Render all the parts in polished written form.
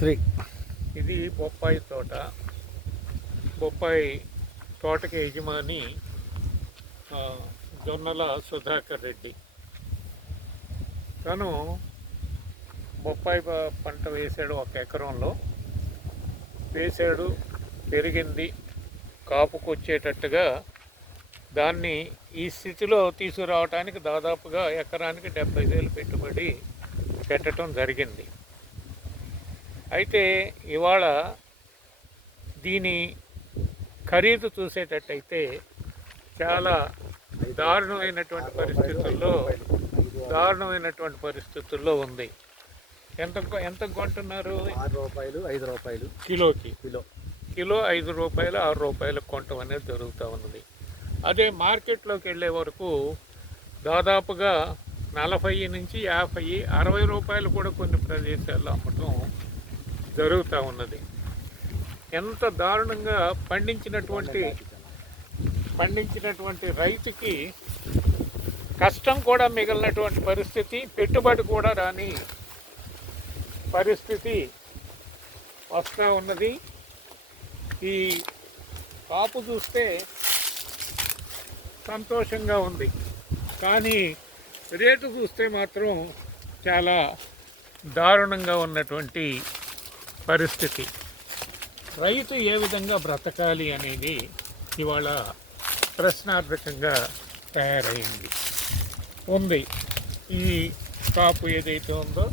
3. ఇది బొప్పాయి తోట. బొప్పాయి తోటకి యజమాని జొన్నల సుధాకర్ రెడ్డి. తను బొప్పాయి పంట వేసాడు, 1 ఎకరంలో వేసాడు, పెరిగింది, కాపుకు వచ్చేటట్టుగా దాన్ని ఈ స్థితిలో తీసుకురావడానికి దాదాపుగా ఎకరానికి 70,000 పెట్టుబడి పెట్టడం జరిగింది. అయితే ఇవాళ దీని ఖరీదు చూసేటట్టయితే చాలా దారుణమైనటువంటి పరిస్థితుల్లో ఉంది. ఎంత కొంటున్నారు? 6 రూపాయలు 5 రూపాయలు కిలోకి. కిలో 5 రూపాయలు 6 రూపాయలకు కొనటం అనేది జరుగుతూ ఉన్నది. అదే మార్కెట్లోకి వెళ్ళే వరకు దాదాపుగా 40 నుంచి 50, 60 రూపాయలు కూడా కొన్ని ప్రదేశాల్లో అమ్మటం జరుగుతూ ఉన్నది. ఎంత దారుణంగా పండించినటువంటి రైతుకి కష్టం కూడా మిగిలినటువంటి పరిస్థితి, పెట్టుబడి కూడా రాని పరిస్థితి వస్తూ ఉన్నది. ఈ కాపు చూస్తే సంతోషంగా ఉంది, కానీ రేటు చూస్తే మాత్రం చాలా దారుణంగా ఉన్నటువంటి పరిస్థితి. రైతు ఏ విధంగా బ్రతకాలి అనేది ఇవాళ ప్రశ్నార్థకంగా తయారైంది ఉంది. ఈ కాపు ఏదైతే ఉందో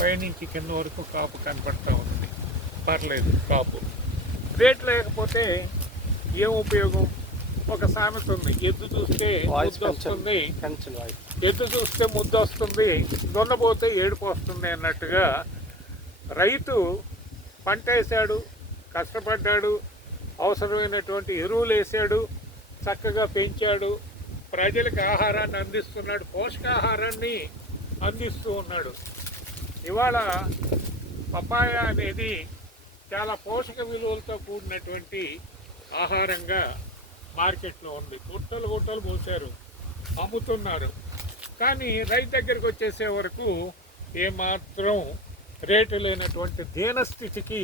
పైనుంచి కింద వరకు కాపు కనపడుతూ ఉంది, పర్లేదు. కాపు రేట్ లేకపోతే ఏం ఉపయోగం? ఒక సామెత ఉంది, ఎద్దు చూస్తే ముద్దు వస్తుంది, ఎద్దు చూస్తే ముద్దు వస్తుంది, దున్నపోతే ఏడుపు వస్తుంది అన్నట్టుగా రైతు పంట వేసాడు, కష్టపడ్డాడు, అవసరమైనటువంటి ఎరువులు వేసాడు, చక్కగా పెంచాడు, ప్రజలకు ఆహారాన్ని అందిస్తున్నాడు, పోషకాహారాన్ని అందిస్తూ ఉన్నాడు. ఇవాళ పపాయ అనేది చాలా పోషక విలువలతో కూడినటువంటి ఆహారంగా మార్కెట్లో ఉంది. గుట్టలు పోసారు, అమ్ముతున్నారు. కానీ రైతు దగ్గరికి వచ్చేసే వరకు ఏమాత్రం రేటు లేనటువంటి దీనస్థితికి